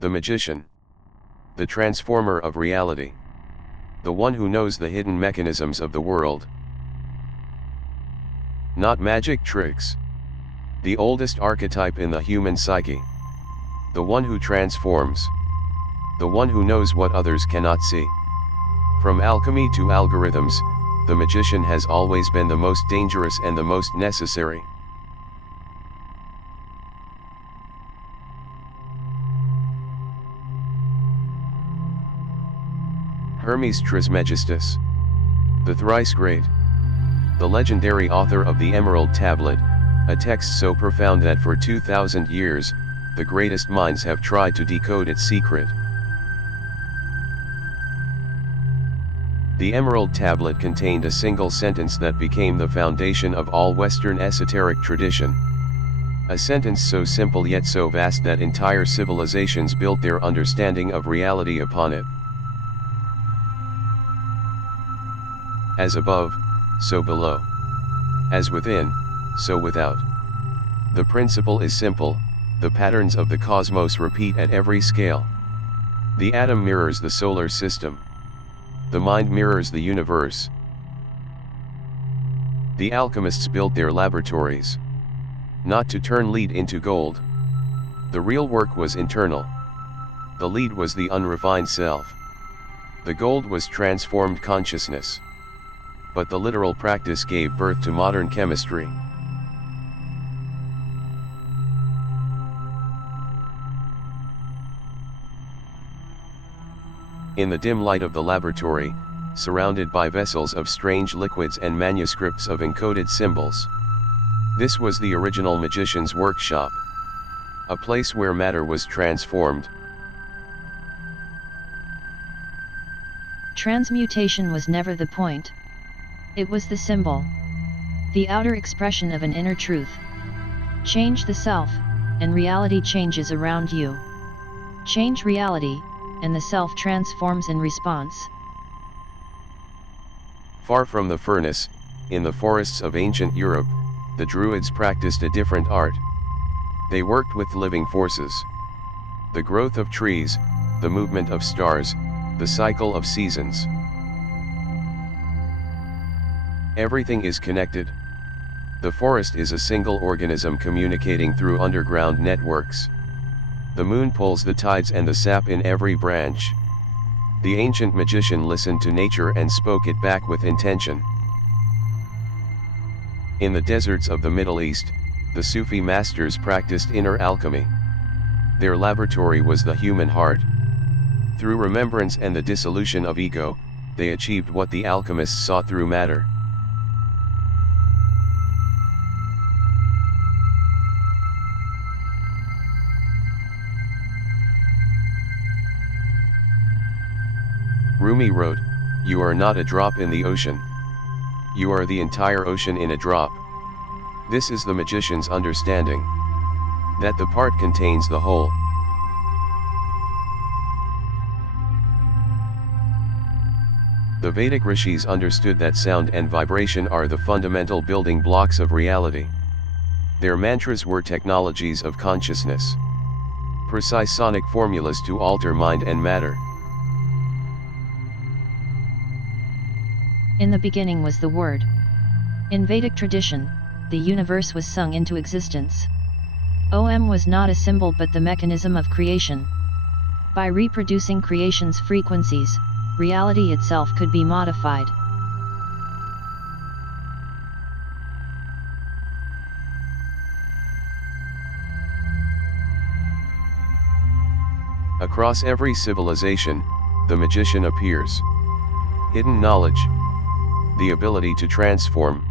The magician. The transformer of reality. The one who knows the hidden mechanisms of the world. Not magic tricks. The oldest archetype in the human psyche. The one who transforms. The one who knows what others cannot see. From alchemy to algorithms, the magician has always been the most dangerous and the most necessary. Hermes Trismegistus. The thrice great. The legendary author of the Emerald Tablet, a text so profound that for 2,000 years, the greatest minds have tried to decode its secret. The Emerald Tablet contained a single sentence that became the foundation of all Western esoteric tradition. A sentence so simple yet so vast that entire civilizations built their understanding of reality upon it. As above, so below. As within, so without. The principle is simple, the patterns of the cosmos repeat at every scale. The atom mirrors the solar system. The mind mirrors the universe. The alchemists built their laboratories. Not to turn lead into gold. The real work was internal. The lead was the unrefined self. The gold was transformed consciousness. But the literal practice gave birth to modern chemistry. In the dim light of the laboratory, surrounded by vessels of strange liquids and manuscripts of encoded symbols. This was the original magician's workshop. A place where matter was transformed. Transmutation was never the point. It was the symbol. The outer expression of an inner truth. Change the self, and reality changes around you. Change reality, and the self transforms in response. Far from the furnace, in the forests of ancient Europe, the Druids practiced a different art. They worked with living forces. The growth of trees, the movement of stars, the cycle of seasons. Everything is connected. The forest is a single organism communicating through underground networks. The moon pulls the tides and the sap in every branch. The ancient magician listened to nature and spoke it back with intention. In the deserts of the Middle East, the Sufi masters practiced inner alchemy. Their laboratory was the human heart. Through remembrance and the dissolution of ego, they achieved what the alchemists saw through matter. Rumi wrote, "You are not a drop in the ocean. You are the entire ocean in a drop." This is the magician's understanding. That the part contains the whole. The Vedic rishis understood that sound and vibration are the fundamental building blocks of reality. Their mantras were technologies of consciousness. Precise sonic formulas to alter mind and matter. In the beginning was the Word. In Vedic tradition, the universe was sung into existence. Om was not a symbol but the mechanism of creation. By reproducing creation's frequencies, reality itself could be modified. Across every civilization, the magician appears. Hidden knowledge. The ability to transform.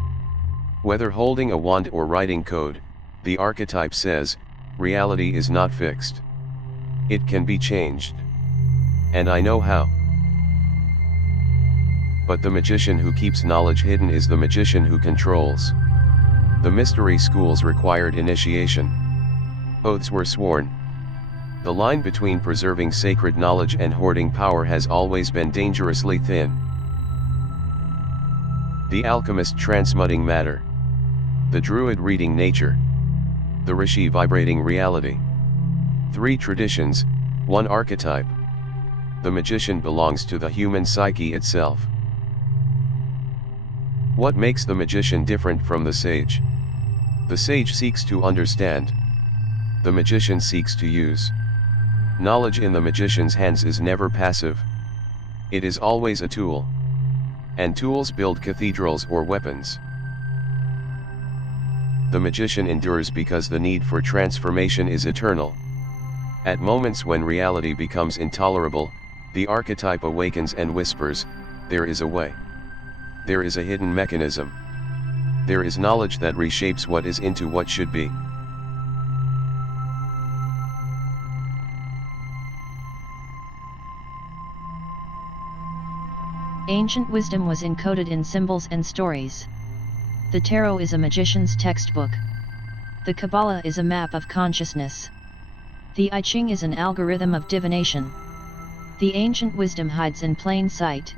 Whether holding a wand or writing code, the archetype says, reality is not fixed. It can be changed. And I know how. But the magician who keeps knowledge hidden is the magician who controls. The mystery schools required initiation. Oaths were sworn. The line between preserving sacred knowledge and hoarding power has always been dangerously thin. The alchemist transmuting matter. The druid reading nature. The rishi vibrating reality. Three traditions, 1 Archetype. The magician belongs to the human psyche itself. What makes the magician different from the sage? The sage seeks to understand. The magician seeks to use. Knowledge in the magician's hands is never passive. It is always a tool. And tools build cathedrals or weapons. The magician endures because the need for transformation is eternal. At moments when reality becomes intolerable, the archetype awakens and whispers, "There is a way. There is a hidden mechanism. There is knowledge that reshapes what is into what should be." Ancient wisdom was encoded in symbols and stories. The tarot is a magician's textbook. The Kabbalah is a map of consciousness. The I Ching is an algorithm of divination. The ancient wisdom hides in plain sight.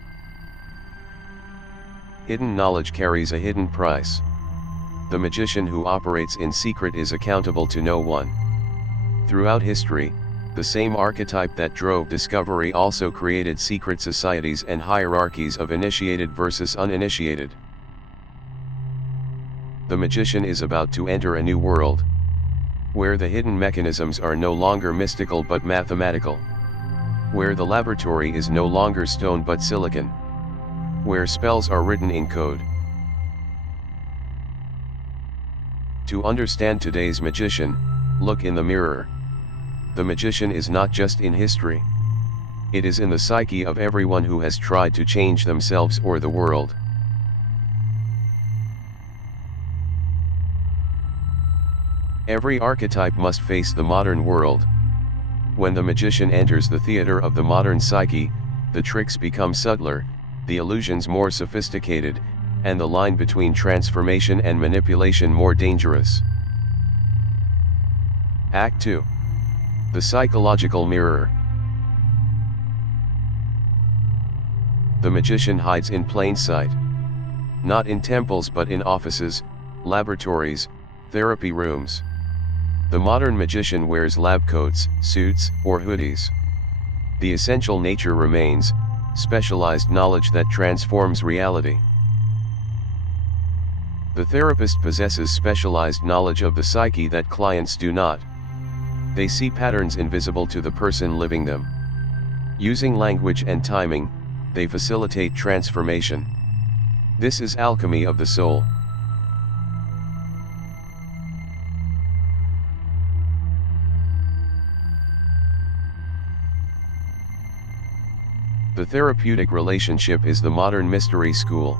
Hidden knowledge carries a hidden price. The magician who operates in secret is accountable to no one. Throughout history, the same archetype that drove discovery also created secret societies and hierarchies of initiated versus uninitiated. The magician is about to enter a new world, where the hidden mechanisms are no longer mystical but mathematical, where the laboratory is no longer stone but silicon, where spells are written in code. To understand today's magician, look in the mirror. The magician is not just in history. It is in the psyche of everyone who has tried to change themselves or the world. Every archetype must face the modern world. When the magician enters the theater of the modern psyche, the tricks become subtler, the illusions more sophisticated, and the line between transformation and manipulation more dangerous. Act 2. The psychological mirror. The magician hides in plain sight. Not in temples but in offices, laboratories, therapy rooms. The modern magician wears lab coats, suits, or hoodies. The essential nature remains, specialized knowledge that transforms reality. The therapist possesses specialized knowledge of the psyche that clients do not. They see patterns invisible to the person living them. Using language and timing, they facilitate transformation. This is alchemy of the soul. The therapeutic relationship is the modern mystery school.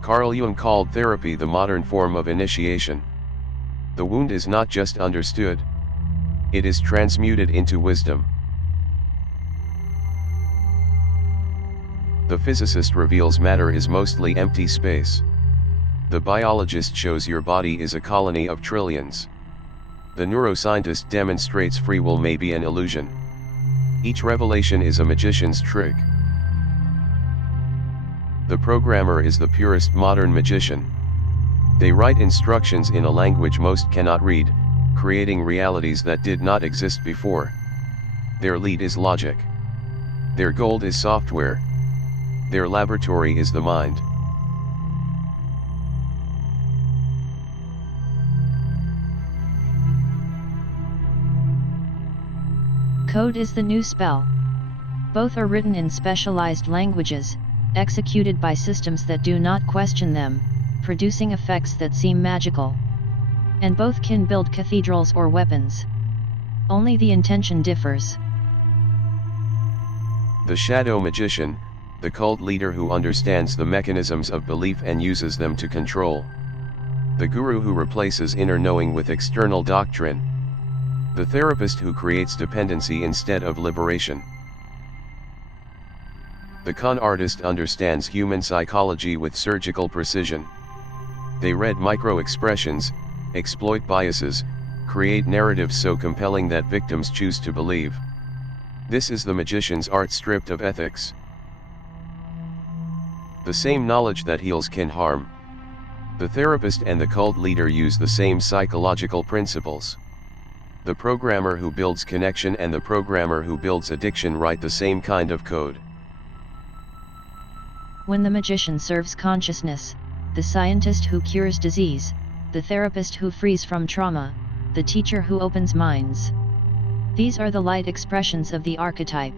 Carl Jung called therapy the modern form of initiation. The wound is not just understood. It is transmuted into wisdom. The physicist reveals matter is mostly empty space. The biologist shows your body is a colony of trillions. The neuroscientist demonstrates free will may be an illusion. Each revelation is a magician's trick. The programmer is the purest modern magician. They write instructions in a language most cannot read, creating realities that did not exist before. Their lead is logic. Their gold is software. Their laboratory is the mind. Code is the new spell. Both are written in specialized languages, executed by systems that do not question them, producing effects that seem magical. And both can build cathedrals or weapons. Only the intention differs. The shadow magician, the cult leader who understands the mechanisms of belief and uses them to control. The guru who replaces inner knowing with external doctrine. The therapist who creates dependency instead of liberation. The con artist understands human psychology with surgical precision. They read micro-expressions, exploit biases, create narratives so compelling that victims choose to believe. This is the magician's art stripped of ethics. The same knowledge that heals can harm. The therapist and the cult leader use the same psychological principles. The programmer who builds connection and the programmer who builds addiction write the same kind of code. When the magician serves consciousness, the scientist who cures disease, the therapist who frees from trauma, the teacher who opens minds. These are the light expressions of the archetype.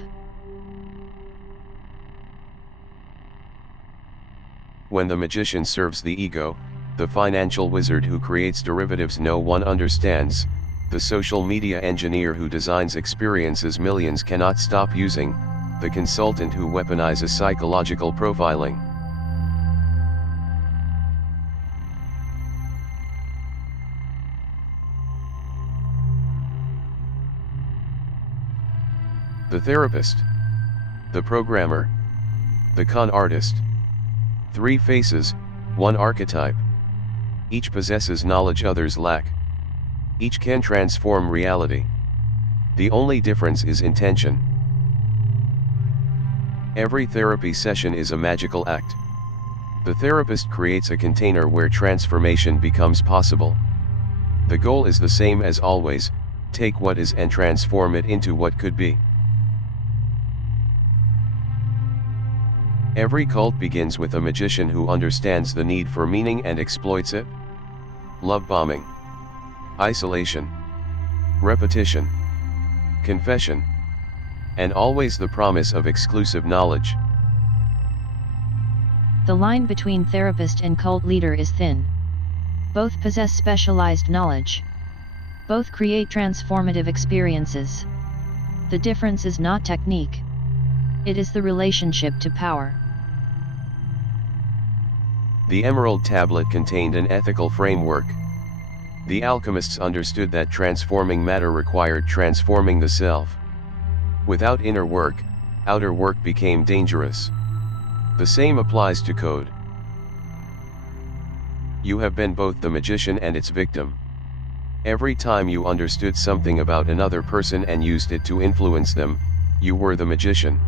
When the magician serves the ego, the financial wizard who creates derivatives no one understands, the social media engineer who designs experiences millions cannot stop using, the consultant who weaponizes psychological profiling. The therapist, the programmer, the con artist. 3 faces, 1 archetype. Each possesses knowledge others lack. Each can transform reality. The only difference is intention. Every therapy session is a magical act. The therapist creates a container where transformation becomes possible. The goal is the same as always: take what is and transform it into what could be. Every cult begins with a magician who understands the need for meaning and exploits it. Love bombing, isolation, repetition, confession, and always the promise of exclusive knowledge. The line between therapist and cult leader is thin. Both possess specialized knowledge. Both create transformative experiences. The difference is not technique. It is the relationship to power. The Emerald Tablet contained an ethical framework. The alchemists understood that transforming matter required transforming the self. Without inner work, outer work became dangerous. The same applies to code. You have been both the magician and its victim. Every time you understood something about another person and used it to influence them, you were the magician.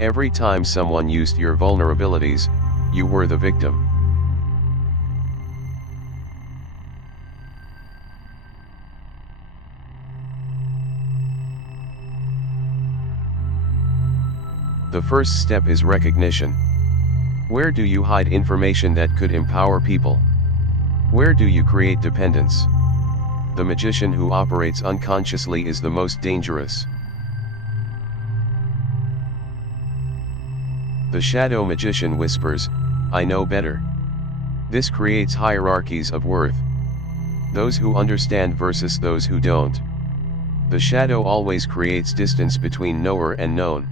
Every time someone used your vulnerabilities, you were the victim. The first step is recognition. Where do you hide information that could empower people? Where do you create dependence? The magician who operates unconsciously is the most dangerous. The shadow magician whispers, "I know better." This creates hierarchies of worth. Those who understand versus those who don't. The shadow always creates distance between knower and known.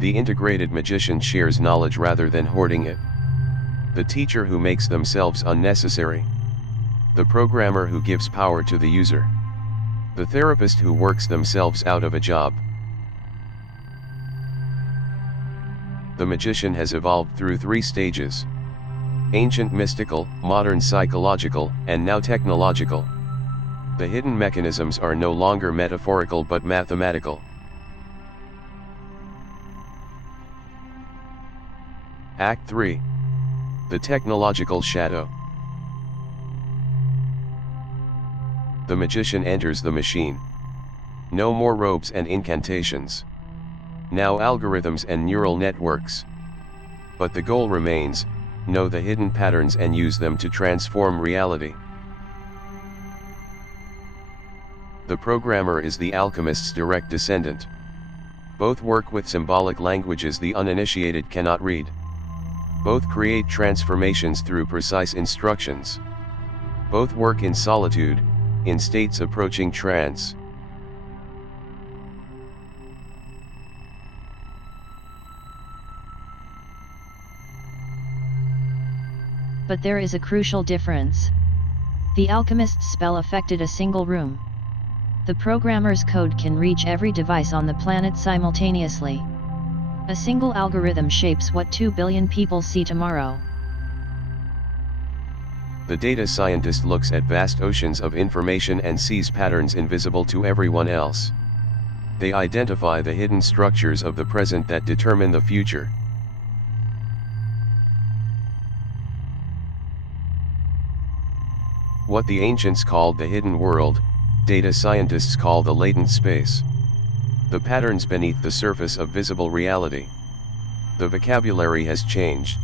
The integrated magician shares knowledge rather than hoarding it. The teacher who makes themselves unnecessary. The programmer who gives power to the user. The therapist who works themselves out of a job. The magician has evolved through 3 stages: ancient mystical, modern psychological, and now technological. The hidden mechanisms are no longer metaphorical but mathematical. Act 3. The technological shadow. The magician enters the machine. No more robes and incantations. Now algorithms and neural networks. But the goal remains: know the hidden patterns and use them to transform reality. The programmer is the alchemist's direct descendant. Both work with symbolic languages the uninitiated cannot read. Both create transformations through precise instructions. Both work in solitude, in states approaching trance. But there is a crucial difference. The alchemist's spell affected a single room. The programmer's code can reach every device on the planet simultaneously. A single algorithm shapes what 2 billion people see tomorrow. The data scientist looks at vast oceans of information and sees patterns invisible to everyone else. They identify the hidden structures of the present that determine the future. What the ancients called the hidden world, data scientists call the latent space. The patterns beneath the surface of visible reality. The vocabulary has changed.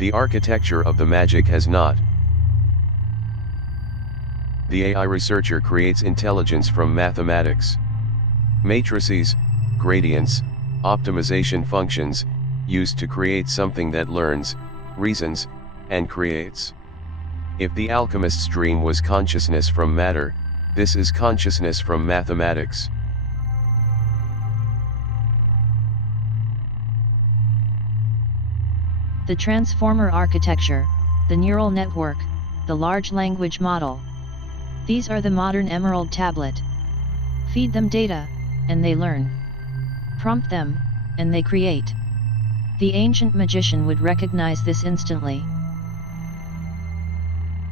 The architecture of the magic has not. The AI researcher creates intelligence from mathematics. Matrices, gradients, optimization functions, used to create something that learns, reasons, and creates. If the alchemist's dream was consciousness from matter, this is consciousness from mathematics. The transformer architecture, the neural network, the large language model. These are the modern emerald tablet. Feed them data, and they learn. Prompt them, and they create. The ancient magician would recognize this instantly.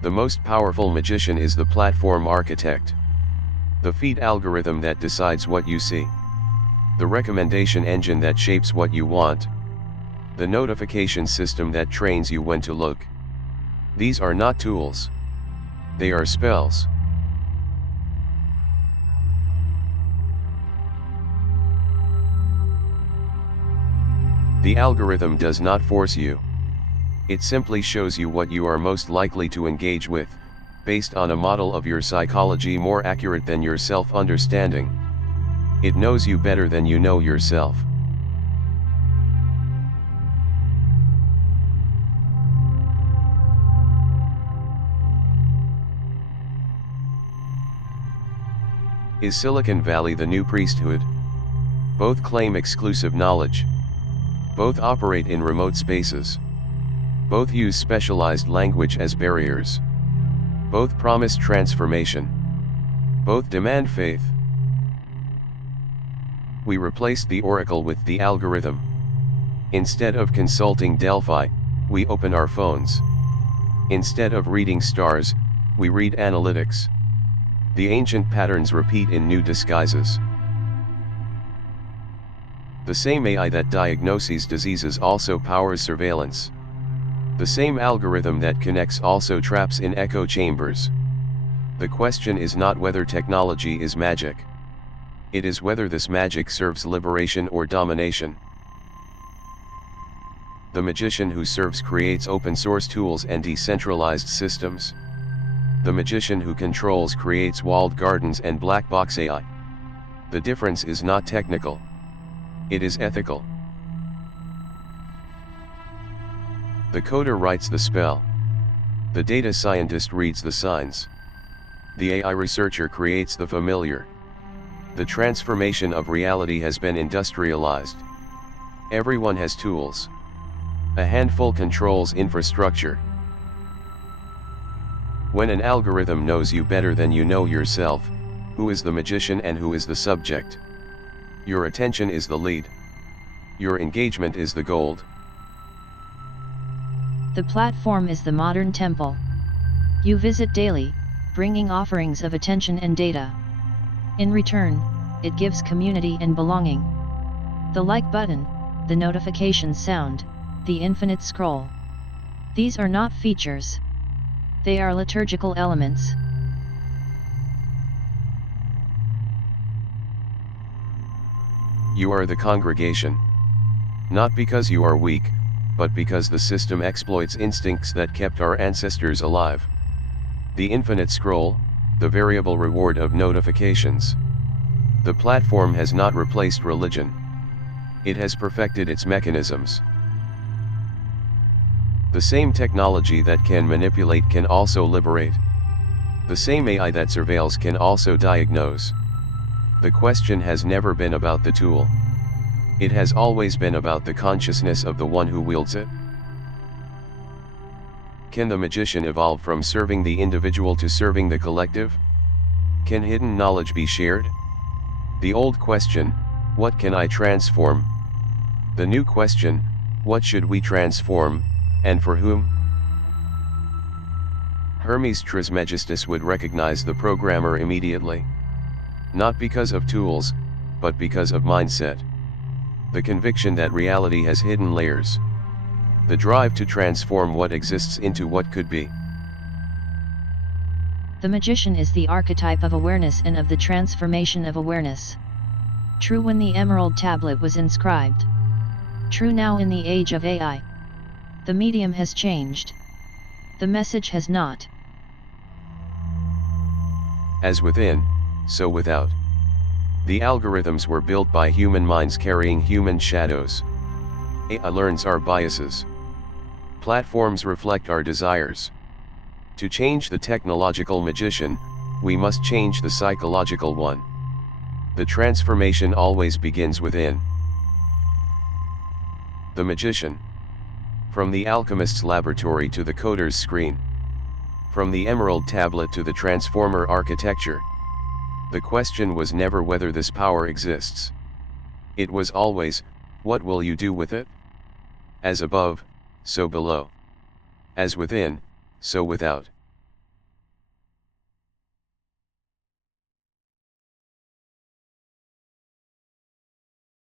The most powerful magician is the platform architect. The feed algorithm that decides what you see. The recommendation engine that shapes what you want. The notification system that trains you when to look. These are not tools. They are spells. The algorithm does not force you. It simply shows you what you are most likely to engage with, based on a model of your psychology more accurate than your self-understanding. It knows you better than you know yourself. Is Silicon Valley the new priesthood? Both claim exclusive knowledge. Both operate in remote spaces. Both use specialized language as barriers. Both promise transformation. Both demand faith. We replaced the oracle with the algorithm. Instead of consulting Delphi, we open our phones. Instead of reading stars, we read analytics. The ancient patterns repeat in new disguises. The same AI that diagnoses diseases also powers surveillance. The same algorithm that connects also traps in echo chambers. The question is not whether technology is magic. It is whether this magic serves liberation or domination. The magician who serves creates open source tools and decentralized systems. The magician who controls creates walled gardens and black box AI. The difference is not technical. It is ethical. The coder writes the spell. The data scientist reads the signs. The AI researcher creates the familiar. The transformation of reality has been industrialized. Everyone has tools. A handful controls infrastructure. When an algorithm knows you better than you know yourself, who is the magician and who is the subject? Your attention is the lead. Your engagement is the gold. The platform is the modern temple. You visit daily, bringing offerings of attention and data. In return, it gives community and belonging. The like button, the notification sound, the infinite scroll. These are not features. They are liturgical elements. You are the congregation. Not because you are weak, but because the system exploits instincts that kept our ancestors alive. The infinite scroll, the variable reward of notifications. The platform has not replaced religion. It has perfected its mechanisms. The same technology that can manipulate can also liberate. The same AI that surveils can also diagnose. The question has never been about the tool. It has always been about the consciousness of the one who wields it. Can the magician evolve from serving the individual to serving the collective? Can hidden knowledge be shared? The old question, what can I transform? The new question, what should we transform, and for whom? Hermes Trismegistus would recognize the programmer immediately. Not because of tools, but because of mindset. The conviction that reality has hidden layers. The drive to transform what exists into what could be. The magician is the archetype of awareness and of the transformation of awareness. True when the emerald tablet was inscribed. True now in the age of AI. The medium has changed. The message has not. As within, so without. The algorithms were built by human minds carrying human shadows. AI learns our biases. Platforms reflect our desires. To change the technological magician, we must change the psychological one. The transformation always begins within. The magician. From the alchemist's laboratory to the coder's screen. From the emerald tablet to the transformer architecture. The question was never whether this power exists. It was always, what will you do with it? As above, so below. As within, so without.